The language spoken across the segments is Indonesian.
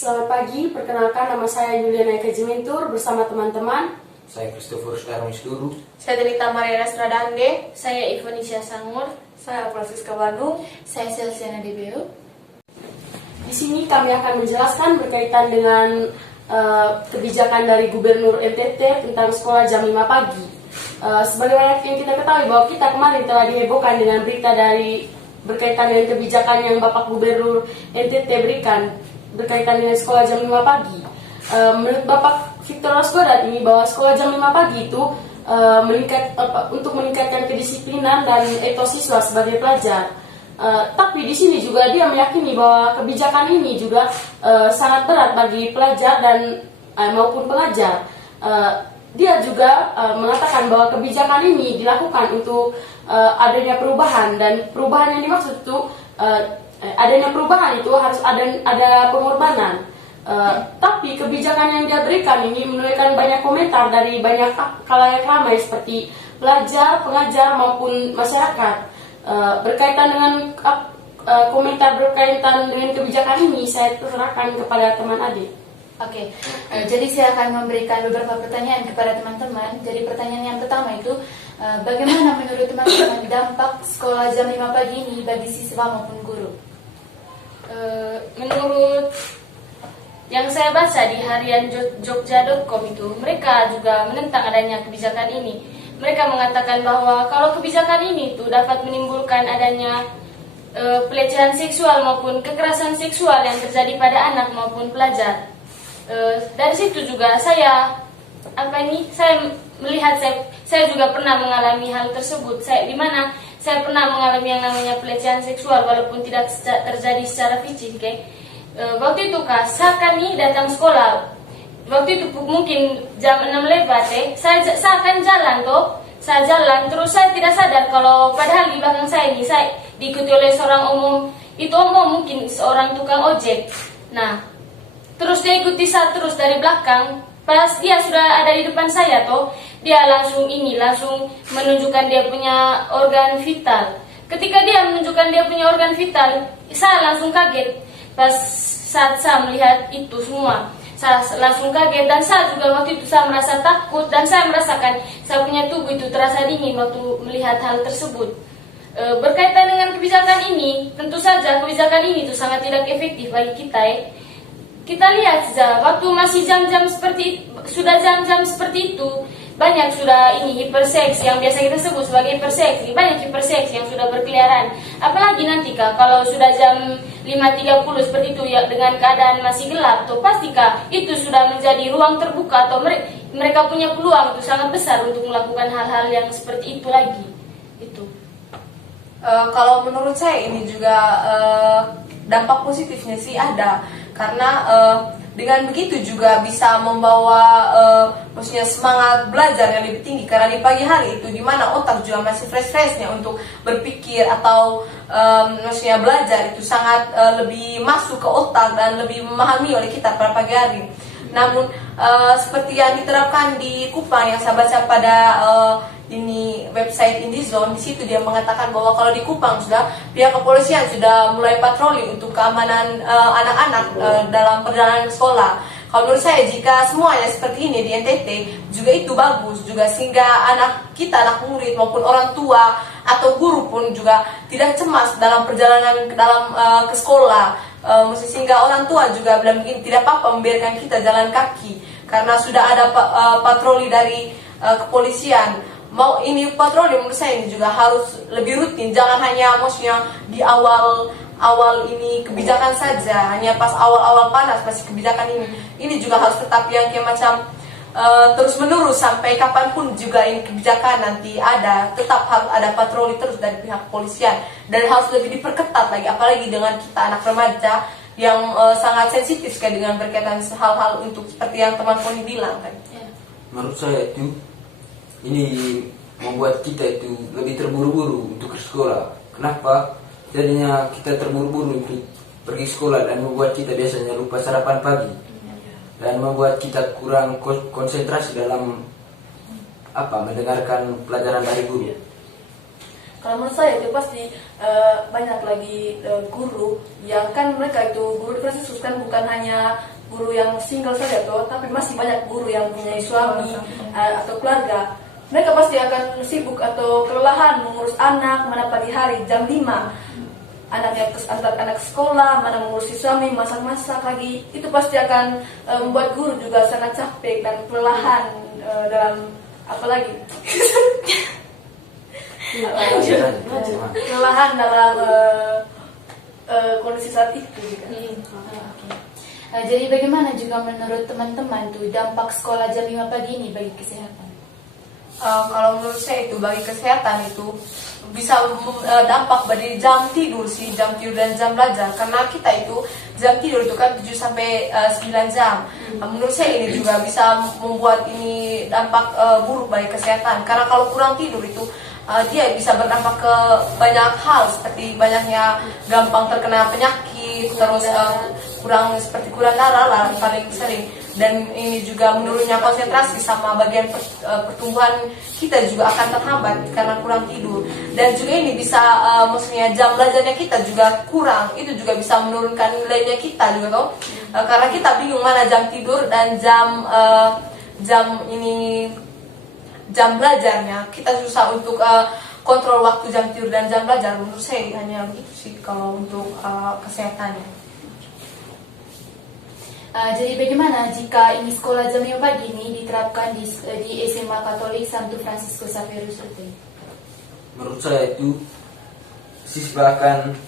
Selamat pagi, perkenalkan nama saya Yuliana Eka Jimentur bersama teman-teman. Saya Christopher Starmis Duru. Saya Delita Maria Stradande. Saya Ivonisha Sangur. Saya Francisca Bandung. Saya Celsiana DBU. Di sini kami akan menjelaskan berkaitan dengan kebijakan dari Gubernur NTT tentang sekolah jam 5 pagi. Sebagaimana yang kita ketahui bahwa kita kemarin telah dihebohkan dengan berita dari berkaitan dengan kebijakan yang Bapak Gubernur NTT berikan berkaitan dengan sekolah jam 5 pagi. Menurut Bapak Victor Rosgodat ini bahwa sekolah jam 5 pagi itu untuk meningkatkan kedisiplinan dan etos siswa sebagai pelajar. Tapi di sini juga dia meyakini bahwa kebijakan ini juga sangat berat bagi pelajar dan maupun pengajar. Dia juga mengatakan bahwa kebijakan ini dilakukan untuk adanya perubahan, dan perubahan yang dimaksud itu adanya perubahan itu harus ada pengorbanan. Tapi kebijakan yang dia berikan ini menuai banyak komentar dari banyak khalayak ramai seperti pelajar, pengajar maupun masyarakat. Berkaitan dengan komentar berkaitan dengan kebijakan ini, saya serahkan kepada teman adik. Oke, jadi saya akan memberikan beberapa pertanyaan kepada teman-teman. Jadi pertanyaan yang pertama itu, bagaimana menurut teman-teman dampak sekolah jam 5 pagi ini bagi siswa maupun guru? Menurut yang saya baca di harian Jogja.com itu, mereka juga menentang adanya kebijakan ini. Mereka mengatakan bahwa kalau kebijakan ini tuh dapat menimbulkan adanya pelecehan seksual maupun kekerasan seksual yang terjadi pada anak maupun pelajar. Dari situ juga saya melihat saya juga pernah mengalami hal tersebut. Di mana saya pernah mengalami yang namanya pelecehan seksual walaupun tidak terjadi secara fisik. Waktu itu saya kami datang sekolah. Waktu itu mungkin jam 6 lewat saya akan jalan saya jalan, terus saya tidak sadar kalau padahal di belakang saya ini saya diikuti oleh seorang mungkin seorang tukang ojek. Nah, terus dia ikuti saya terus dari belakang. Pas dia sudah ada di depan saya dia langsung menunjukkan dia punya organ vital. Ketika dia menunjukkan dia punya organ vital, saya langsung kaget. Pas saat saya melihat itu semua, saya langsung kaget, dan saya juga waktu itu saya merasa takut, dan saya merasakan saya punya tubuh itu terasa dingin waktu melihat hal tersebut. Berkaitan dengan kebijakan ini, tentu saja kebijakan ini itu sangat tidak efektif bagi kita. Kita lihat saja waktu masih jam-jam seperti itu, banyak sudah hiperseks yang biasa kita sebut sebagai hiperseks. Banyak hiperseks yang sudah berkeliaran. Apalagi nanti kalau sudah jam 5.30 seperti itu ya, dengan keadaan masih gelap pastikah itu sudah menjadi ruang terbuka atau mereka punya peluang itu sangat besar untuk melakukan hal-hal yang seperti itu lagi. Itu. Kalau menurut saya ini juga dampak positifnya sih ada, karena dengan begitu juga bisa membawa maksudnya semangat belajar yang lebih tinggi, karena di pagi hari itu di mana otak juga masih fresh-freshnya untuk berpikir atau maksudnya belajar itu sangat lebih masuk ke otak dan lebih memahami oleh kita pada pagi hari. Namun seperti yang diterapkan di Kupang yang saya baca pada ini website IndiZone, di situ dia mengatakan bahwa kalau di Kupang pihak kepolisian sudah mulai patroli untuk keamanan anak-anak dalam perjalanan ke sekolah. Kalau menurut saya jika semuanya seperti ini di NTT juga itu bagus juga, sehingga anak murid maupun orang tua atau guru pun juga tidak cemas dalam perjalanan ke sekolah. Sehingga orang tua juga bilang begini, tidak apa-apa membiarkan kita jalan kaki karena sudah ada patroli dari kepolisian. Mau ini patroli menurut saya ini juga harus lebih rutin, jangan hanya maksudnya di awal ini kebijakan saja, hanya pas awal panas masih kebijakan ini juga harus tetap yang kayak macam terus menerus sampai kapanpun juga ini kebijakan nanti ada, tetap harus ada patroli terus dari pihak kepolisian, dan harus lebih diperketat lagi, apalagi dengan kita anak remaja yang sangat sensitif sekali dengan berkaitan hal-hal untuk seperti yang teman Poni bilang kan. Menurut saya itu ini membuat kita itu lebih terburu-buru untuk ke sekolah. Kenapa? Jadinya kita terburu-buru untuk pergi sekolah dan membuat kita biasanya lupa sarapan pagi dan membuat kita kurang konsentrasi dalam mendengarkan pelajaran dari guru. Kalau menurut saya itu pasti banyak lagi guru yang kan mereka itu guru di Fransiskus kan bukan hanya guru yang single saja tuh, tapi masih banyak guru yang punya suami atau keluarga. Mereka pasti akan sibuk atau kelelahan mengurus anak, mana pagi hari jam 5 anaknya antar anak sekolah, mana mengurusi suami, masak-masak lagi. Itu pasti akan membuat guru juga sangat capek dan kelelahan dalam apalagi kelelahan dalam kondisi saat itu. Jadi bagaimana juga menurut teman-teman tuh dampak sekolah jam 5 pagi ini bagi kesehatan? Kalau menurut saya itu bagi kesehatan itu bisa dampak bagi jam tidur sih, jam tidur dan jam belajar, karena kita itu jam tidur itu kan 7 sampai 9 jam. Menurut saya ini juga bisa membuat ini dampak buruk bagi kesehatan, karena kalau kurang tidur itu dia bisa berdampak ke banyak hal, seperti banyaknya gampang terkena penyakit, terus kurang darah lah paling sering, dan ini juga menurunnya konsentrasi sama bagian pertumbuhan kita juga akan terhambat karena kurang tidur. Dan juga ini bisa maksudnya jam belajarnya kita juga kurang, itu juga bisa menurunkan nilainya kita juga toh, karena kita bingung mana jam tidur dan jam belajarnya. Kita susah untuk kontrol waktu jam tidur dan jam belajar. Menurut saya hanya begitu sih kalau untuk kesehatannya. Jadi bagaimana jika ini sekolah jam 5 pagi ini diterapkan di SMA Katolik Santo Francisco Xavier Surte? Menurut saya itu siswa akan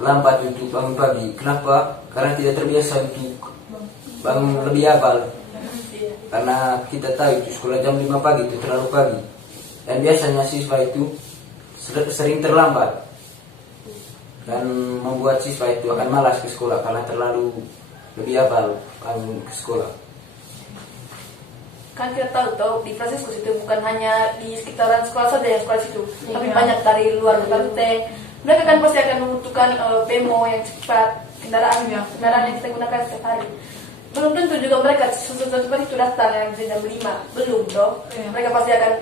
lambat untuk bangun pagi. Kenapa? Karena tidak terbiasa untuk bangun lebih awal. Karena kita tahu itu sekolah jam 5 pagi itu terlalu pagi. Dan biasanya siswa itu sering terlambat. Dan membuat siswa itu akan malas ke sekolah karena terlalu lebih awal bangun ke sekolah. Kan kita tahu di Fransiskus itu bukan hanya di sekitaran sekolah saja yang sekolah situ, tapi banyak dari luar Luterte. Mereka kan pasti akan membutuhkan bemo yang cepat, kendaraan yang kita gunakan setiap hari. Belum tentu juga mereka seperti itu datang yang jam 5, belum dong. Mereka pasti akan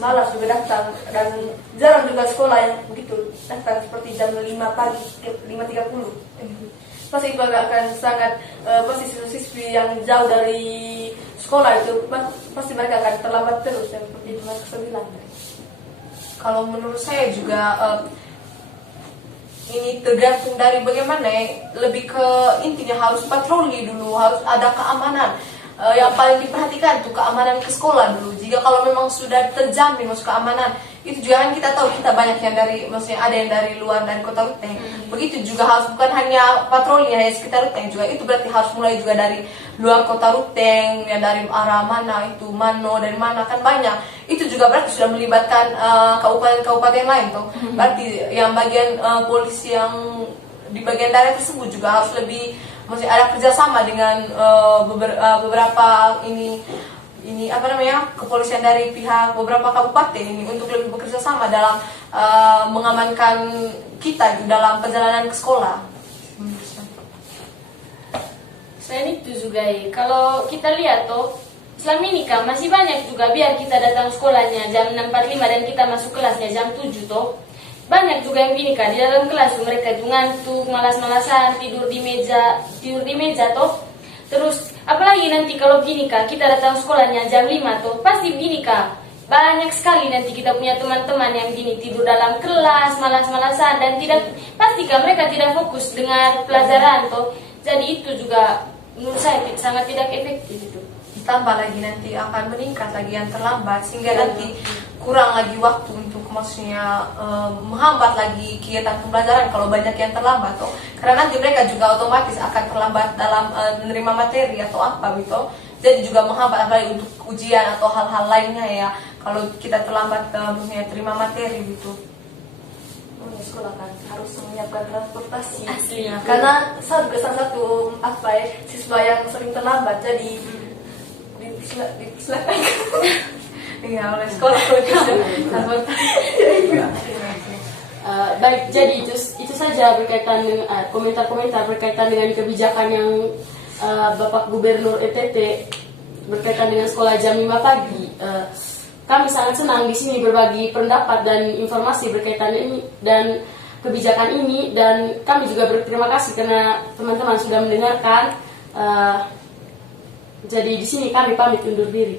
malas juga datang, dan jarang juga sekolah yang begitu datang seperti jam 5 pagi, 5.30. Pasti itu akan sangat pasti siswa-siswi yang jauh dari sekolah itu pasti mereka akan terlambat terus, yang seperti itu saya bilang. Kalau menurut saya juga ini tergantung dari bagaimana, lebih ke intinya harus patroli dulu, harus ada keamanan. Yang paling diperhatikan itu keamanan ke sekolah dulu. Jika kalau memang sudah terjamin masuk keamanan, itu juga kan kita tahu kita banyak yang dari, maksudnya ada yang dari luar, dari kota Ruteng. Begitu juga harus bukan hanya patroli hanya sekitar Ruteng juga, itu berarti harus mulai juga dari luar kota Ruteng, yang dari arah mana itu Mano, dari mana kan banyak. Itu juga berarti sudah melibatkan kabupaten-kabupaten lain tuh. Berarti yang bagian polisi yang di bagian daerah tersebut juga harus lebih, maksudnya ada kerjasama dengan beberapa ini apa namanya, kepolisian dari pihak beberapa kabupaten ini untuk lebih bekerja sama dalam mengamankan kita dalam perjalanan ke sekolah. Selain itu juga kalau kita lihat toh selama ini kan masih banyak juga biar kita datang sekolahnya jam 6.45 dan kita masuk kelasnya jam 7 toh. Banyak juga yang gini kan di dalam kelas mereka itu ngantuk, malas-malasan, tidur di meja toh. Terus apalagi nanti kalau gini kak, kita datang sekolahnya jam 5 tuh, pasti gini kak, banyak sekali nanti kita punya teman-teman yang gini tidur dalam kelas, malas-malasan, dan pasti kak mereka tidak fokus dengan pelajaran tuh. Jadi itu juga menurut saya sangat tidak efektif itu. Ditambah lagi nanti akan meningkat lagi yang terlambat, sehingga nanti kurang lagi waktu untuk maksudnya menghambat lagi kegiatan pembelajaran kalau banyak yang terlambat toh. Karena nanti mereka juga otomatis akan terlambat dalam menerima materi atau apa gitu. Jadi juga menghambat apalagi untuk ujian atau hal-hal lainnya ya, kalau kita terlambat maksudnya terima materi gitu. Sekolah kan harus menyiapkan transportasi. Aslinya. Karena salah satu siswa yang sering terlambat, jadi disilakan. Iya, oleh sekolah Baik, jadi itu saja berkaitan dengan komentar-komentar berkaitan dengan kebijakan yang Bapak Gubernur NTT berkaitan dengan sekolah jam 5 pagi. kami sangat senang di sini berbagi pendapat dan informasi berkaitan ini dan kebijakan ini, dan kami juga berterima kasih karena teman-teman sudah mendengarkan. Jadi di sini kami pamit undur diri.